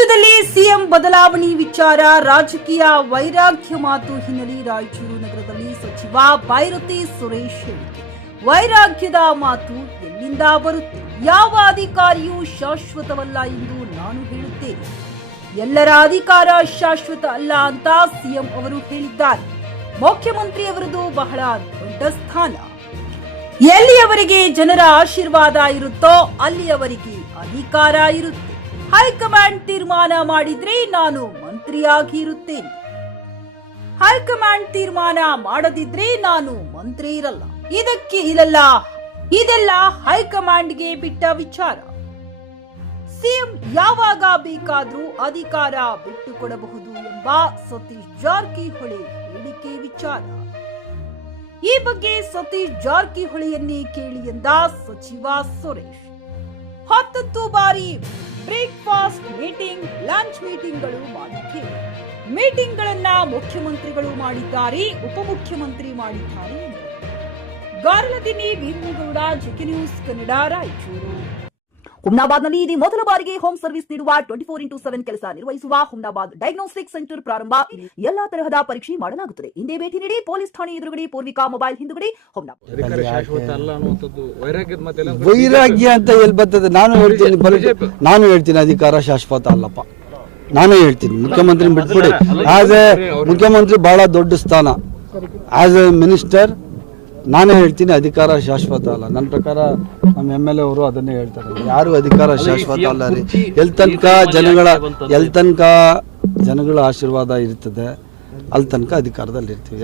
ರಾಜ್ಯದಲ್ಲಿ ಸಿಎಂ ಬದಲಾವಣೆ ವಿಚಾರ ರಾಜಕೀಯ ವೈರಾಗ್ಯ ಮಾತು ಹಿನ್ನೆಲೆ ರಾಯಚೂರು ನಗರದಲ್ಲಿ ಸಚಿವ ಬೈರತಿ ಸುರೇಶ್ ಹೇಳಿಕೆ. ವೈರಾಗ್ಯದ ಮಾತು ಎಲ್ಲಿಂದ ಬರುತ್ತೆ? ಯಾವ ಅಧಿಕಾರಿಯೂ ಶಾಶ್ವತವಲ್ಲ ಎಂದು ನಾನು ಹೇಳುತ್ತೇನೆ. ಎಲ್ಲರ ಅಧಿಕಾರ ಶಾಶ್ವತ ಅಲ್ಲ ಅಂತ ಸಿಎಂ ಅವರು ಹೇಳಿದ್ದಾರೆ. ಮುಖ್ಯಮಂತ್ರಿಯವರದು ಬಹಳ ದೊಡ್ಡ ಸ್ಥಾನ. ಎಲ್ಲಿಯವರೆಗೆ ಜನರ ಆಶೀರ್ವಾದ ಇರುತ್ತೋ ಅಲ್ಲಿಯವರೆಗೆ ಅಧಿಕಾರ ಇರುತ್ತೆ. ಹೈಕಮಾಂಡ್ ತೀರ್ಮಾನ ಮಾಡಿದ್ರೆ ನಾನು ಮಂತ್ರಿಯಾಗಿ ಇರುತ್ತೇನೆ. ಹೈಕಮಾಂಡ್ ತೀರ್ಮಾನ ಮಾಡದಿದ್ರೆ ನಾನು ಮಂತ್ರಿ ಇರಲ್ಲ. ಇದೆಲ್ಲ ಹೈಕಮಾಂಡ್ಗೆ ಬಿಟ್ಟ ವಿಚಾರ. ಸಿಎಂ ಯಾವಾಗ ಬೇಕಾದ್ರೂ ಅಧಿಕಾರ ಬಿಟ್ಟುಕೊಡಬಹುದು ಎಂಬ ಸತೀಶ್ ಜಾರಕಿಹೊಳಿ ಹೇಳಿಕೆ ವಿಚಾರ. ಈ ಬಗ್ಗೆ ಸತೀಶ್ ಜಾರಕಿಹೊಳಿಯನ್ನೇ ಕೇಳಿ ಎಂದ ಸಚಿವ ಸುರೇಶ್. 10 ಬಾರಿ ಬ್ರೇಕ್ಫಾಸ್ಟ್ ಮೀಟಿಂಗ್, ಲಂಚ್ ಮೀಟಿಂಗ್ಗಳು ಮಾಡಿದ್ದೇವೆ. ಮೀಟಿಂಗ್ಗಳನ್ನ ಮುಖ್ಯಮಂತ್ರಿಗಳು ಮಾಡಿದ್ದಾರೆ, ಉಪಮುಖ್ಯಮಂತ್ರಿ ಮಾಡಿದ್ದಾರೆ. ಗಾರ್ಲದಿನಿ ವೀರನಗೌಡ, ಜಿಕೆ ನ್ಯೂಸ್ ಕನ್ನಡ, ರಾಯಚೂರು. ಹುಮ್ನಾಬಾದ್ನಲ್ಲಿ ಇದು ಮೊದಲ ಬಾರಿಗೆ ಹೋಮ್ ಸರ್ವಿಸ್ ನೀಡುವ 24x7 ಕೆಲಸ ನಿರ್ವಹಿಸುವ ಹುಮ್ನಾಬಾದ್ ಡಯಾಗ್ನೋಸ್ಟಿಕ್ ಸೆಂಟರ್ ಪ್ರಾರಂಭ. ಎಲ್ಲಾ ತರಹದ ಪರೀಕ್ಷೆ ಮಾಡಲಾಗುತ್ತದೆ. ಹಿಂದೆ ಭೇಟಿ ನೀಡಿ. ಪೊಲೀಸ್ ಠಾಣೆ ಎದುರುಗಡೆ, ಪೂರ್ವಿಕಾ ಮೊಬೈಲ್ ಹಿಂದುಗಡೆ, ಹುಮ್ನಾಬಾದ್. ವೈರಾಗ್ಯ ಅಂತ ಎಲ್ಲಿ ಬರ್ತದೆ? ನಾನು ಹೇಳ್ತೀನಿ ಅಧಿಕಾರ ಶಾಶ್ವತ ಅಲ್ಲಪ್ಪ. ನಾನು ಹೇಳ್ತೀನಿ ಮುಖ್ಯಮಂತ್ರಿ ಬಿಟ್ಬಿಡಿ. ಆಸ್ ಎ ಮುಖ್ಯಮಂತ್ರಿ ಬಹಳ ದೊಡ್ಡ ಸ್ಥಾನ. ಆಸ್ ಎ ಮಿನಿಸ್ಟರ್ ನಾನೇ ಹೇಳ್ತೀನಿ ಅಧಿಕಾರ ಶಾಶ್ವತ ಅಲ್ಲ. ನನ್ನ ಪ್ರಕಾರ ನಮ್ಮ MLA ಅವರು ಅದನ್ನೇ ಹೇಳ್ತಾರೆ. ಯಾರು ಅಧಿಕಾರ ಶಾಶ್ವತ ಅಲ್ಲ ರೀ. ಎಲ್ಲಿ ತನಕ ಜನಗಳ ಆಶೀರ್ವಾದ ಇರ್ತದೆ ಅಲ್ಲಿ ತನಕ ಅಧಿಕಾರದಲ್ಲಿ ಇರ್ತೀವಿ.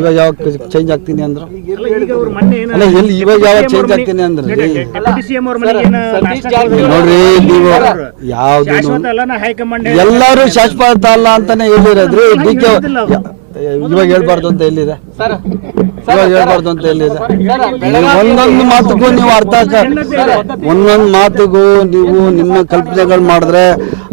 ಇವಾಗ ಯಾವಾಗ ಚೇಂಜ್ ಆಗ್ತೀನಿ ಅಂದ್ರು? ಅಲ್ಲ, ಎಲ್ಲಿ ಇವಾಗ ಯಾವಾಗ ಚೇಂಜ್ ಆಗ್ತೀನಿ ಅಂದ್ರೆ ನೋಡ್ರಿ, ನೀವು ಯಾವ್ದು ಎಲ್ಲರೂ ಶಾಶ್ವತ ಅಲ್ಲ ಅಂತಾನೆ ಹೇಳಿರೋದ್ರಿ. ಇವಾಗ ಹೇಳ್ಬಾರ್ದು ಅಂತ ಎಲ್ಲಿದೆ? ಒಂದೊಂದು ಮಾತುಗೂ ನೀವು ಒಂದೊಂದು ಮಾತುಗೂ ನೀವು ನಿಮ್ಮ ಕಲ್ಪನೆಗಳು ಮಾಡಿದ್ರೆ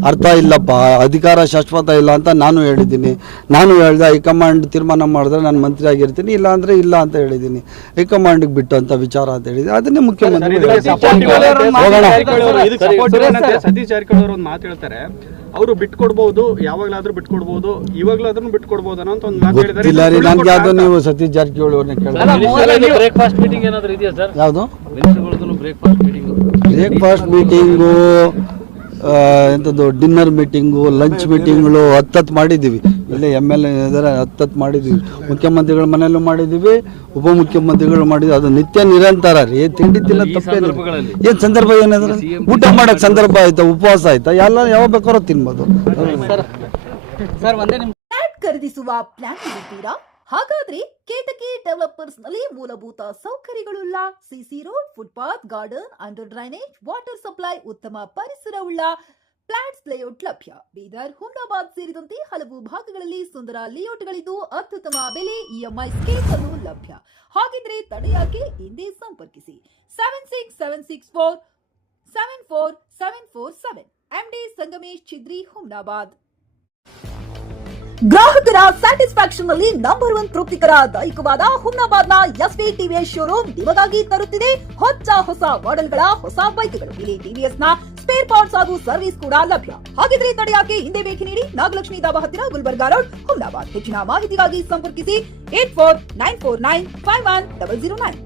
ಅರ್ಥ ಇಲ್ಲಪ್ಪ. ಅಧಿಕಾರ ಶಾಶ್ವತ ಇಲ್ಲ ಅಂತ ನಾನು ಹೇಳಿದ್ದೀನಿ. ನಾನು ಹೇಳ್ದೆ ಹೈಕಮಾಂಡ್ ತೀರ್ಮಾನ ಮಾಡಿದ್ರೆ ನಾನು ಮಂತ್ರಿ ಆಗಿರ್ತೀನಿ, ಇಲ್ಲ ಅಂದ್ರೆ ಇಲ್ಲ ಅಂತ ಹೇಳಿದ್ದೀನಿ. ಹೈಕಮಾಂಡ್ಗೆ ಬಿಟ್ಟು ಅಂತ ವಿಚಾರ ಅಂತ ಹೇಳಿದ್ದೀನಿ. ಅದನ್ನೇ ಮುಖ್ಯಮಂತ್ರಿ ಸತೀಶ್ ಜಾರಕಿಹೊಳಿ ಅವರು ಒಂದು ಮಾತು ಹೇಳ್ತಾರೆ, ಅವರು ಬಿಟ್ಕೊಡ್ಬಹುದು, ಯಾವಾಗ್ಲಾದ್ರೂ ಬಿಟ್ಕೊಡ್ಬಹುದು, ಇವಾಗ್ಲಾದ್ರೂ ಬಿಟ್ಕೊಡ್ಬಹುದು ಅನ್ನೋ ಒಂದು ಮಾತು ಹೇಳಿದ್ದಾರೆ. ಇಲ್ಲ ರೀ, ನನ್ಗೆ ಯಾವ್ದು ನೀವು ಸತೀಶ್ ಜಾರಕಿಹೊಳಿ ಅವ್ರನ್ನ ಬ್ರೇಕ್ಫಾಸ್ಟ್ ಮೀಟಿಂಗ್ ಏನಾದ್ರು ಇದೆಯಾ ಸರ್? ಯಾವುದು ಬ್ರೇಕ್ಫಾಸ್ಟ್ ಮೀಟಿಂಗು, ಎಂಥದ್ದು ಡಿನ್ನರ್ ಮೀಟಿಂಗು, ಲಂಚ್ ಮೀಟಿಂಗ್ಗಳು 10 ಮಾಡಿದ್ದೀವಿ. ಇಲ್ಲೇ MLA ಇದ್ದಾರೆ, 10 ಮಾಡಿದ್ದೀವಿ. ಮುಖ್ಯಮಂತ್ರಿಗಳ ಮನೆಯಲ್ಲೂ ಮಾಡಿದ್ದೀವಿ, ಉಪಮುಖ್ಯಮಂತ್ರಿಗಳು ಮಾಡಿದ್ವಿ. ಅದು ನಿತ್ಯ ನಿರಂತರ ರೀ. ತಿಂಡಿ ತಿನ್ನ ತಪ್ಪೇನು? ಏನು ಸಂದರ್ಭ ಏನಾದ್ರೆ ಊಟ ಮಾಡಕ್ ಸಂದರ್ಭ ಆಯ್ತಾ, ಉಪವಾಸ ಆಯ್ತಾ, ಎಲ್ಲ ಯಾವ ಬೇಕಾದ್ರೂ ತಿನ್ಬೋದು. ಖರೀದಿಸುವ ಪ್ಲಾನ್ ಇರುತ್ತೀರಾ? ಹಾಗಾದ್ರೆ ಕೇತಕಿ ಡೆವಲಪರ್ಸ್ ನಲ್ಲಿ ಮೂಲಭೂತ ಸೌಕರ್ಯಗಳುಳ್ಳ CC road, footpath, garden, under drainage, water supply, ಉತ್ತಮ ಪರಿಸರವುಳ್ಳ ಫ್ಲಾಟ್ಸ್ ಲೇಔಟ್ ಲಭ್ಯ. ಬೀದರ್, ಹುಮ್ನಾಬಾದ್ ಸೇರಿದಂತೆ ಹಲವು ಭಾಗಗಳಲ್ಲಿ ಸುಂದರ ಲೇಔಟ್ಗಳಿದ್ದು ಅತ್ಯುತ್ತಮ ಬೆಲೆ, EMI ಸ್ಕೀಮ್ಸ್ ಅನ್ನು ಲಭ್ಯ. ಹಾಗಿದ್ರೆ ತಡೆಯಾಕೆ? ಹಿಂದೆ ಸಂಪರ್ಕಿಸಿ 7676474747. MD ಸಂಗಮೇಶ್ ಚಿದ್ರಿ, ಹುಮ್ನಾಬಾದ್. ಗ್ರಾಹಕರ ಸ್ಯಾಟಿಸ್ಫ್ಯಾಕ್ಷನ್ ನಲ್ಲಿ ನಂಬರ್ 1 ತೃಪ್ತಿಕರ ದೈಹಿಕವಾದ ಹುಮ್ನಾಬಾದ್ನ SV TVS ಶೋರೂಮ್ ನಿಮಗಾಗಿ ತರುತ್ತಿದೆ ಹೊಸ ಮಾಡೆಲ್ಗಳ ಹೊಸ ಬೈಕ್ಗಳು. ಇಲ್ಲಿ TVS ನ ಸ್ಪೇರ್ ಪಾರ್ಟ್ಸ್ ಹಾಗೂ ಸರ್ವಿಸ್ ಕೂಡ ಲಭ್ಯ. ಹಾಗಿದ್ರೆ ತಡೆಯಾಕೆ? ಹಿಂದೆ ಭೇಟಿ ನೀಡಿ. ನಾಗಲಕ್ಷ್ಮಿ ದಾಬಾ ಹತ್ತಿರ, ಗುಲ್ಬರ್ಗಾ ರೋಡ್, ಹುಮ್ನಾಬಾದ್. ಹೆಚ್ಚಿನ ಮಾಹಿತಿಗಾಗಿ ಸಂಪರ್ಕಿಸಿ 8494951009.